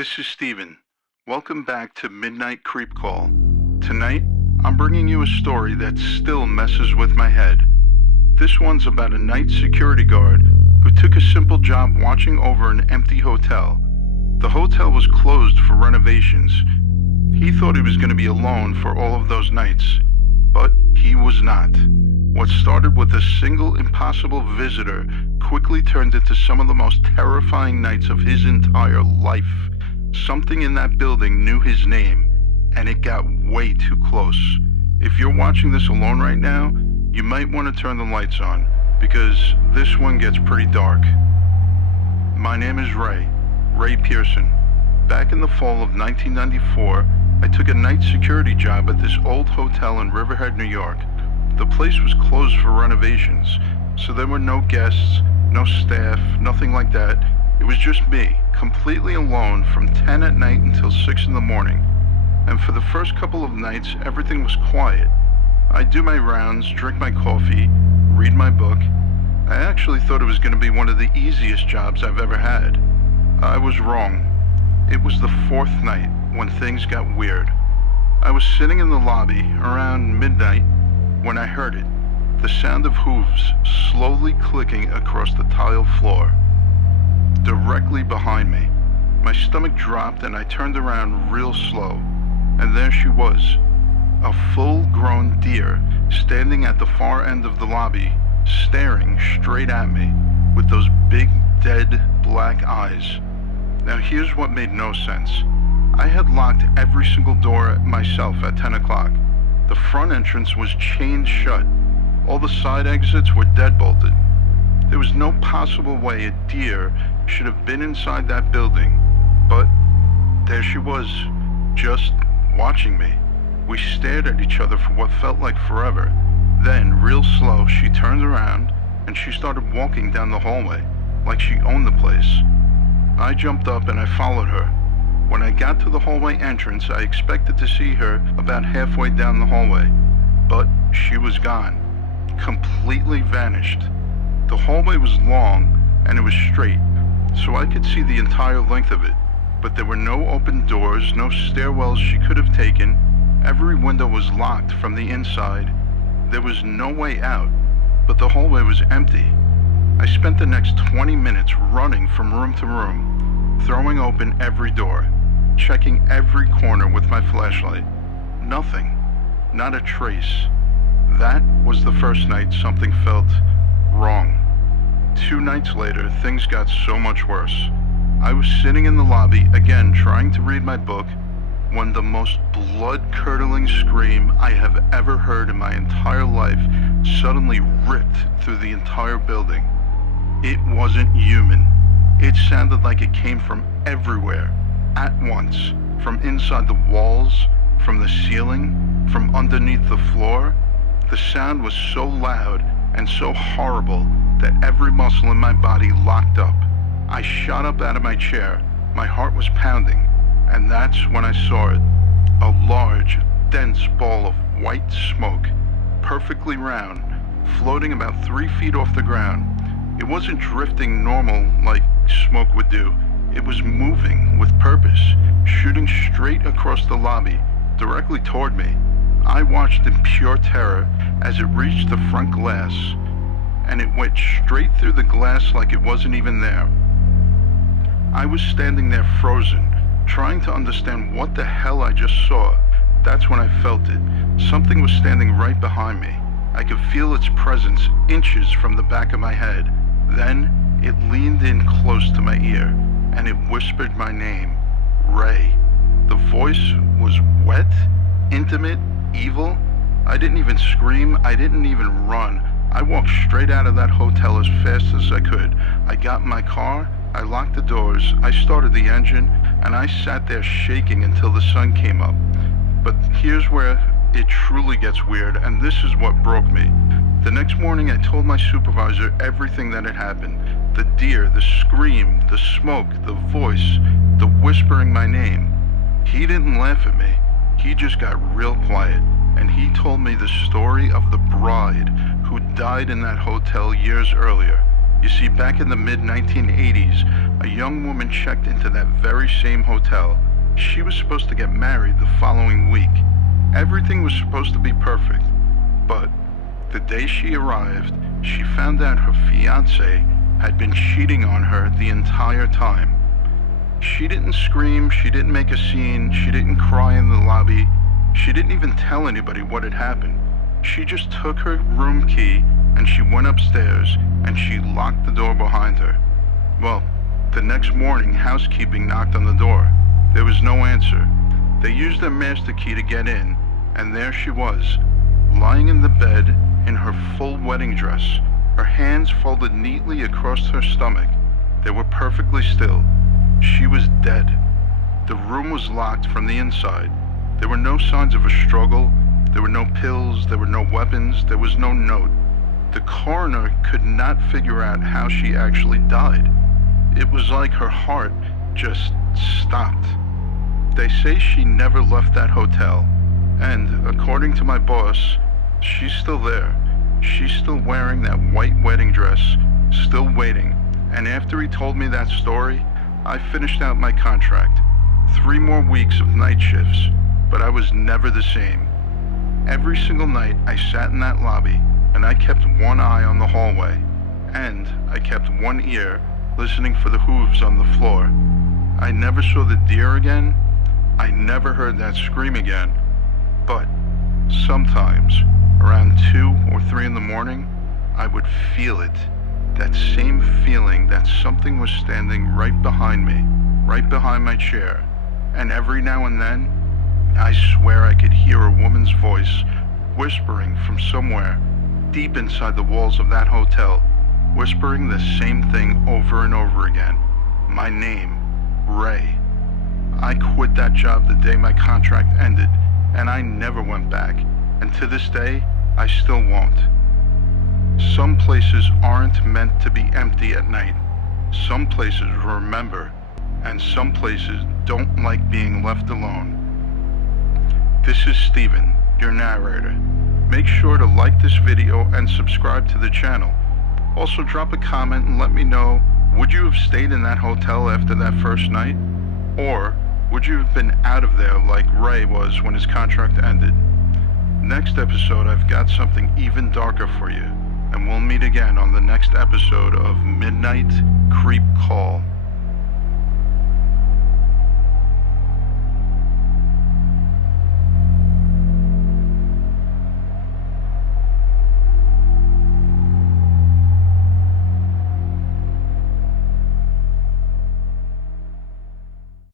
This is Steven. Welcome back to Midnight Creep Call. Tonight, I'm bringing you a story that still messes with my head. This one's about a night security guard who took a simple job watching over an empty hotel. The hotel was closed for renovations. He thought he was going to be alone for all of those nights, but he was not. What started with a single impossible visitor quickly turned into some of the most terrifying nights of his entire life. Something in that building knew his name, and it got way too close. If you're watching this alone right now, you might want to turn the lights on, because this one gets pretty dark. My name is Ray Pearson. Back in the fall of 1994, I took a night security job at this old hotel in Riverhead, New York. The place was closed for renovations, so there were no guests, no staff, nothing like that. It was just me, completely alone from 10 at night until 6 in the morning. And for the first couple of nights, everything was quiet. I'd do my rounds, drink my coffee, read my book. I actually thought it was going to be one of the easiest jobs I've ever had. I was wrong. It was the fourth night when things got weird. I was sitting in the lobby around midnight when I heard it, the sound of hooves slowly clicking across the tile floor. Directly behind me, my stomach dropped and I turned around real slow, and there she was, a full-grown deer standing at the far end of the lobby, staring straight at me with those big, dead, black eyes. Now here's what made no sense. I had locked every single door myself at 10 o'clock. The front entrance was chained shut. All the side exits were deadbolted. There was no possible way a deer should have been inside that building, but there she was, just watching me. We stared at each other for what felt like forever. Then, real slow, she turned around and she started walking down the hallway, like she owned the place. I jumped up and I followed her. When I got to the hallway entrance, I expected to see her about halfway down the hallway, but she was gone, completely vanished. The hallway was long and it was straight, so I could see the entire length of it, but there were no open doors, no stairwells she could have taken. Every window was locked from the inside. There was no way out, but the hallway was empty. I spent the next 20 minutes running from room to room, throwing open every door, checking every corner with my flashlight. Nothing, not a trace. That was the first night something felt wrong. 2 nights later, things got so much worse. I was sitting in the lobby, again trying to read my book, when the most blood-curdling scream I have ever heard in my entire life suddenly ripped through the entire building. It wasn't human. It sounded like it came from everywhere, at once, from inside the walls, from the ceiling, from underneath the floor. The sound was so loud and so horrible that every muscle in my body locked up. I shot up out of my chair. My heart was pounding, and that's when I saw it. A large, dense ball of white smoke, perfectly round, floating about 3 feet off the ground. It wasn't drifting normal like smoke would do. It was moving with purpose, shooting straight across the lobby, directly toward me. I watched in pure terror as it reached the front glass, and it went straight through the glass like it wasn't even there. I was standing there frozen, trying to understand what the hell I just saw. That's when I felt it. Something was standing right behind me. I could feel its presence inches from the back of my head. Then it leaned in close to my ear, and it whispered my name, Ray. The voice was wet, intimate, evil. I didn't even scream. I didn't even run. I walked straight out of that hotel as fast as I could. I got in my car, I locked the doors, I started the engine, and I sat there shaking until the sun came up. But here's where it truly gets weird, and this is what broke me. The next morning I told my supervisor everything that had happened. The deer, the scream, the smoke, the voice, the whispering my name. He didn't laugh at me. He just got real quiet, and he told me the story of the bride who died in that hotel years earlier. You see, back in the mid-1980s, a young woman checked into that very same hotel. She was supposed to get married the following week. Everything was supposed to be perfect. But the day she arrived, she found out her fiancé had been cheating on her the entire time. She didn't scream, she didn't make a scene, she didn't cry in the lobby. She didn't even tell anybody what had happened. She just took her room key and she went upstairs and she locked the door behind her. Well, the next morning, housekeeping knocked on the door. There was no answer. They used their master key to get in, and there she was, lying in the bed in her full wedding dress, her hands folded neatly across her stomach. They were perfectly still. She was dead. The room was locked from the inside. There were no signs of a struggle. There were no pills. There were no weapons. There was no note. The coroner could not figure out how she actually died. It was like her heart just stopped. They say she never left that hotel, and according to my boss, she's still there. She's still wearing that white wedding dress, still waiting. And after he told me that story, I finished out my contract. 3 more weeks of night shifts, but I was never the same. Every single night I sat in that lobby, and I kept one eye on the hallway, and I kept one ear listening for the hooves on the floor. I never saw the deer again. I never heard that scream again. But sometimes, around 2 or 3 in the morning, I would feel it. That same feeling that something was standing right behind me, right behind my chair. And every now and then, I swear I could hear a woman's voice whispering from somewhere deep inside the walls of that hotel, whispering the same thing over and over again. My name, Ray. I quit that job the day my contract ended, and I never went back, and to this day, I still won't. Some places aren't meant to be empty at night. Some places remember, and some places don't like being left alone. This is Steven, your narrator. Make sure to like this video and subscribe to the channel. Also drop a comment and let me know, would you have stayed in that hotel after that first night? Or would you have been out of there like Ray was when his contract ended? Next episode, I've got something even darker for you, and we'll meet again on the next episode of Midnight Creep Call.